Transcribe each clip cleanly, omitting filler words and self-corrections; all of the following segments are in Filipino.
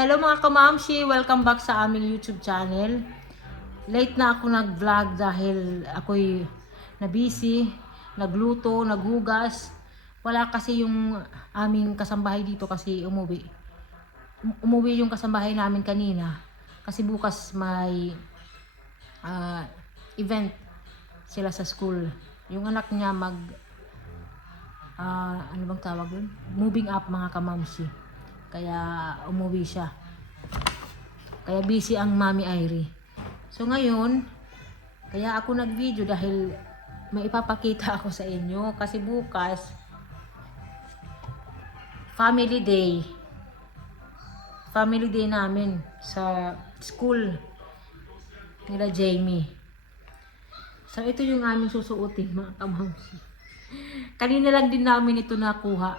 Hello mga kamamshi! Welcome back sa aming YouTube channel. Late na ako nag-vlog dahil ako'y na-busy, nagluto, naghugas. Wala kasi yung aming kasambahay dito kasi umuwi. Umuwi yung kasambahay namin kanina. Kasi bukas may event sila sa school. Yung anak niya ano bang tawag dun? Moving up mga kamamshi. Kaya umuwi siya. Kaya busy ang Mami Irie. So ngayon, kaya ako nag-video dahil may ipapakita ako sa inyo. Kasi bukas, family day. Family day namin sa school nila Jamie. So ito yung aming susuotin mga kamamsi. Kanina lang din namin ito nakuha.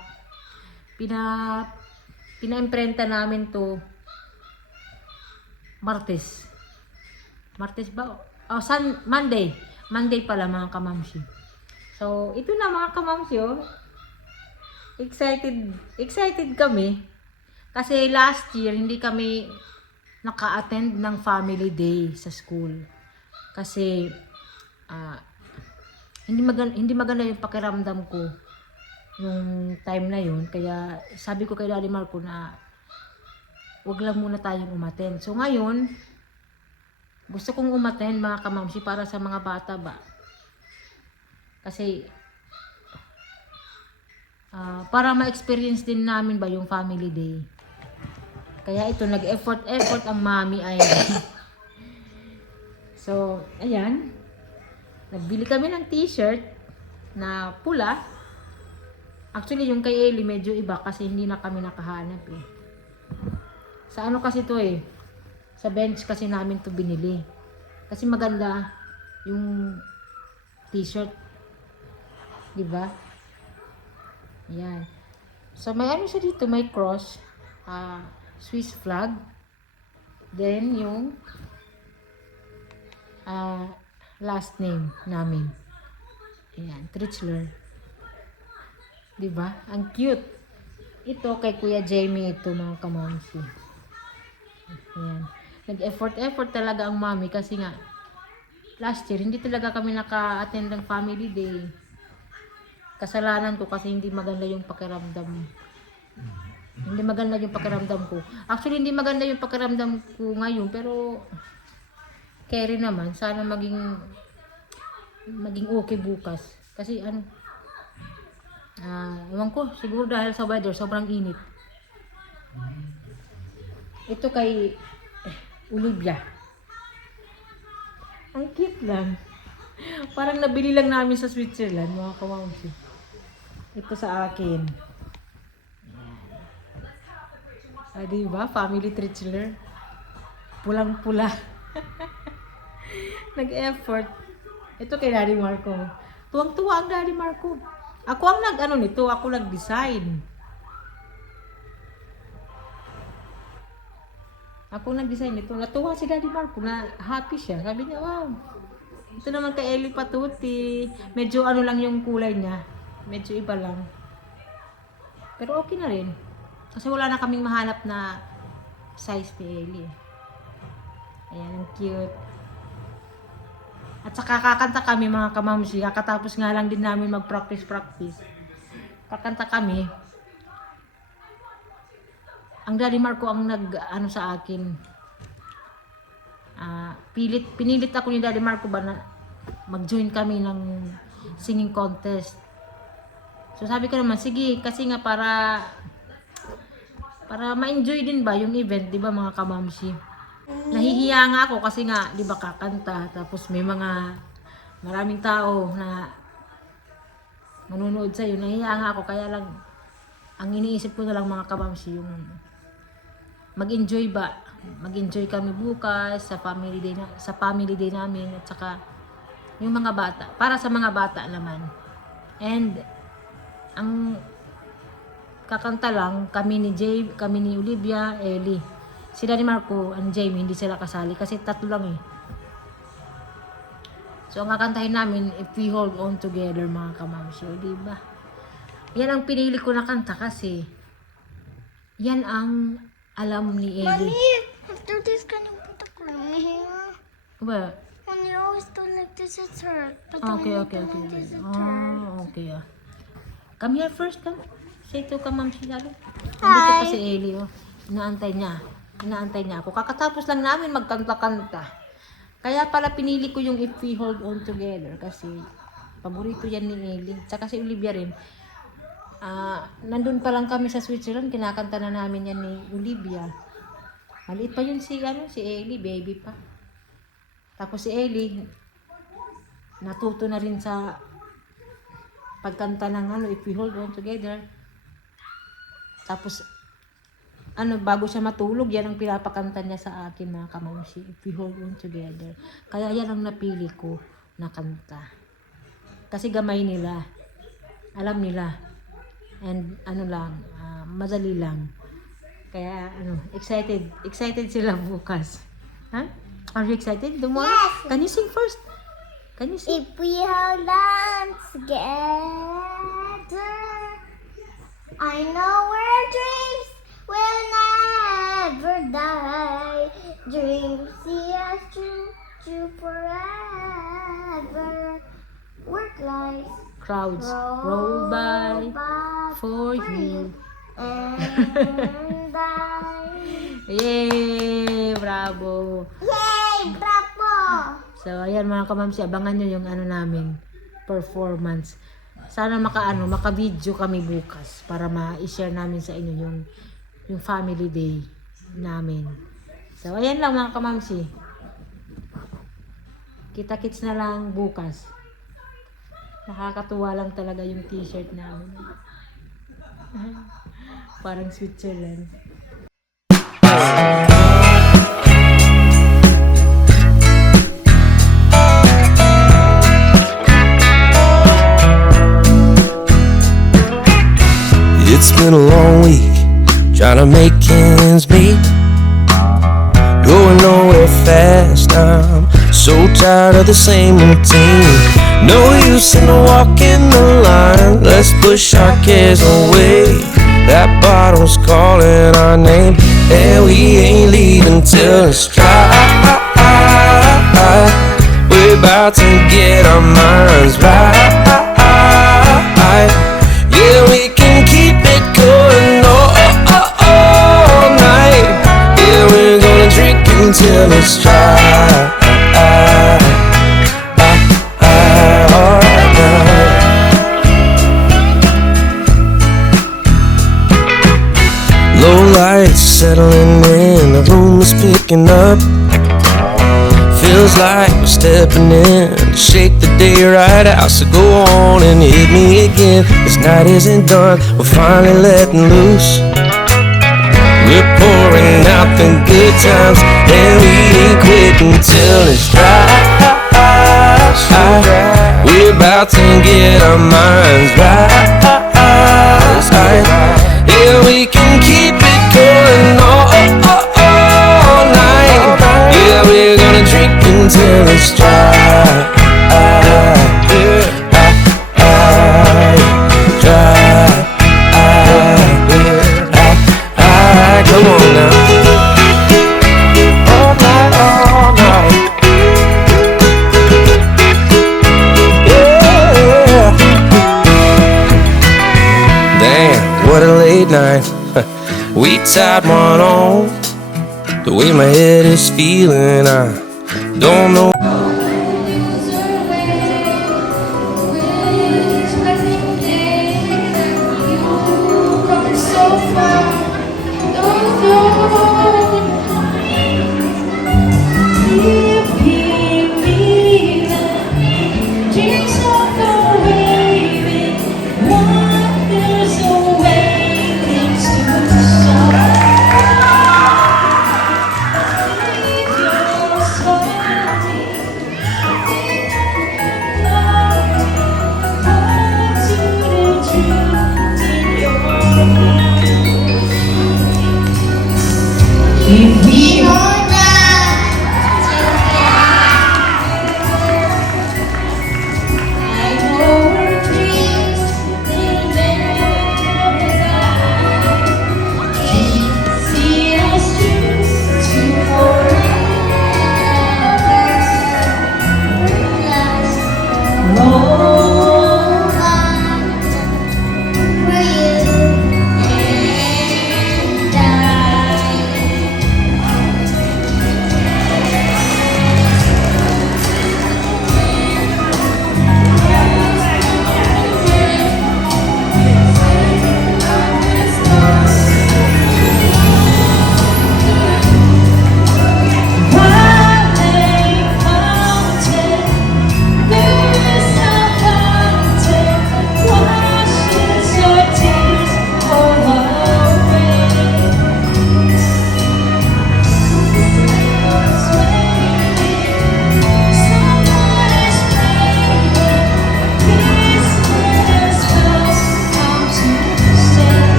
Pina-imprenta namin to Martes. Martes ba? Oh, Monday. Monday pala mga kamamsi. So, ito na mga kamamsi, oh. Excited kami. Kasi last year, hindi kami naka-attend ng family day sa school. Kasi, hindi maganda yung pakiramdam ko yung time na yun. Kaya sabi ko kay Daddy Marco na wag lang muna tayong umattend. So ngayon, gusto kong umattend mga kamamsi para sa mga bata ba. Kasi para ma-experience din namin ba yung family day. Kaya ito, nag-effort ang mami ay. So, ayan. Nagbili kami ng t-shirt na pula. Actually, yung kay Ellie medyo iba kasi hindi na kami nakahanap eh. Sa ano kasi to eh. Sa bench kasi namin to binili. Kasi maganda yung t-shirt. Diba? Ayan. So, may ano siya dito. May cross. Swiss flag. Then, yung last name namin. Ayan. Trichler. Diba? Ang cute. Ito kay Kuya Jamie ito mga kamamsi. Ayan. Nag-effort talaga ang mami kasi nga last year hindi talaga kami naka-attend ng family day. Kasalanan ko kasi hindi maganda yung pakiramdam. Hindi maganda yung pakiramdam ko. Actually hindi maganda yung pakiramdam ko ngayon pero carry naman. Sana maging okay bukas. Kasi ano ewan ko, siguro dahil sa weather, sobrang init. Ito kay Olivia. Ang cute lang. Parang nabili lang namin sa Switzerland, mga kamamsi. Ito sa akin. Diba? Family Trichler. Pulang-pula. Nag-effort. Ito kay Daddy Marco. Tuwang-tuwa ang Daddy Marco. Ako ang nag-ano nito, ako nag-design. Ako nag-design nito. Natuwa si Daddy Marco na happy siya. Sabi niya, wow. Ito naman kay Ellie Patuti. Medyo ano lang yung kulay niya. Medyo iba lang. Pero okay na rin. Kasi wala na kaming mahanap na size ni Ellie. Ayan, ang cute. At saka kakanta kami mga kamamsi. Kakatapos nga lang din namin mag-practice. Kakanta kami. Ang Daddy Marco ang nag-ano sa akin. Pinilit ako ni Daddy Marco ba na mag-join kami ng singing contest. So sabi ko naman, sige, kasi nga para ma-enjoy din ba yung event, di ba mga kamamsi? Nahihiya nga ako kasi nga, di ba kakanta, tapos may maraming tao na manunood sa'yo. Nahihiya nga ako, kaya lang, ang iniisip ko na lang mga kamamsi, yung mag-enjoy ba? Mag-enjoy kami bukas sa family day namin, at saka yung mga bata, para sa mga bata naman. And ang kakanta lang kami ni Olivia, Ellie. Si Daddy Marco and Jamie hindi sila kasali kasi tatlo lang eh. So ang kakantahin namin, If We Hold On Together mga kamamsi, di ba? Yan ang pinili ko na kanta kasi yan ang alam ni Eli. Mommy, after this, can you put a cream here? Well, When you always do like this, it's hurt. But okay, when you okay, do okay. like this, it's hurt. Oh, okay. Come here first, come. Say to ka, Ma'am Shilalo. Nandito pa si Eli, oh. Inaantay niya. Inaantay niya ako. Kakatapos lang namin magkanta-kanta. Kaya pala pinili ko yung If We Hold On Together kasi paborito yan ni Eli. Tsaka si Olivia rin. Nandun pa lang kami sa Switzerland, kinakanta na namin yan ni Olivia. Maliit pa yun si Eli, baby pa. Tapos si Eli, natuto na rin sa pagkanta ng If We Hold On Together. Tapos, bago siya matulog, yan ang pinapakanta niya sa akin, mga kamamsi. If We Hold On Together. Kaya yan ang napili ko na kanta. Kasi gamay nila. Alam nila. And madali lang. Kaya, excited. Excited sila bukas. Huh? Are you excited? Tomorrow? Yes. Can you sing first? Can you sing? If we hold on together, I know our dreams will never die. Dreams see us true forever. Work lies Crowds roll by for you. And I. Yay! Bravo! Yay! Bravo! So, ayan mga kamamsi, abangan nyo yung namin, performance. Sana maka-video kami bukas para ma-share namin sa inyo yung family day namin. So, ayan lang mga kamamsi. Kita-kits na lang bukas. Nakakatuwa lang talaga yung t-shirt namin. Parang Switzerland. It's been a long week, trying to make ends meet. Going nowhere fast, I'm so tired of the same routine. No use in walking the line, let's push our cares away. That bottle's calling our name, and we ain't leaving till it's dry. We're about to get our minds right. Yeah, we can keep it going all night. Yeah, we're gonna drink until it's dry. Low lights settling in, the room is picking up. Feels like we're stepping in to shake the day right out. So go on and hit me again. This night isn't done, we're finally letting loose. We're pouring out the good times, and we ain't quitting till it's dry. We're about to get our minds right. Yeah, we can keep it going all night. Yeah, we're gonna drink until it's dry. Come on now. All night. Yeah. Damn, what a late night. We tied one on. The way my head is feeling, I don't know. If we hold on I know our dreams will never die. See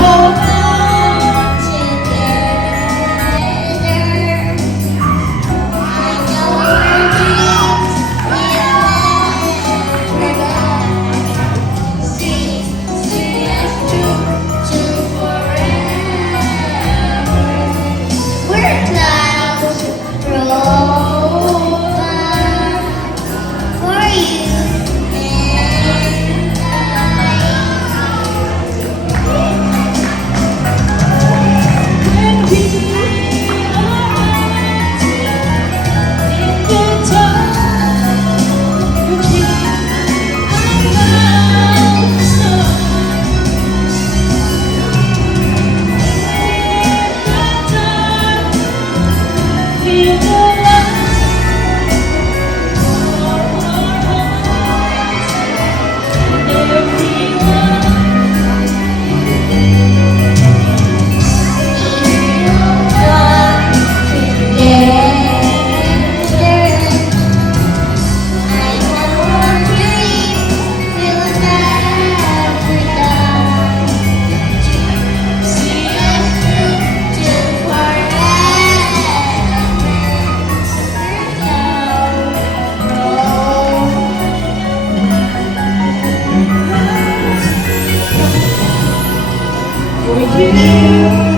hold on together. I know our dreams will never die. See us through to forever. We're clouds roll by for you and With you.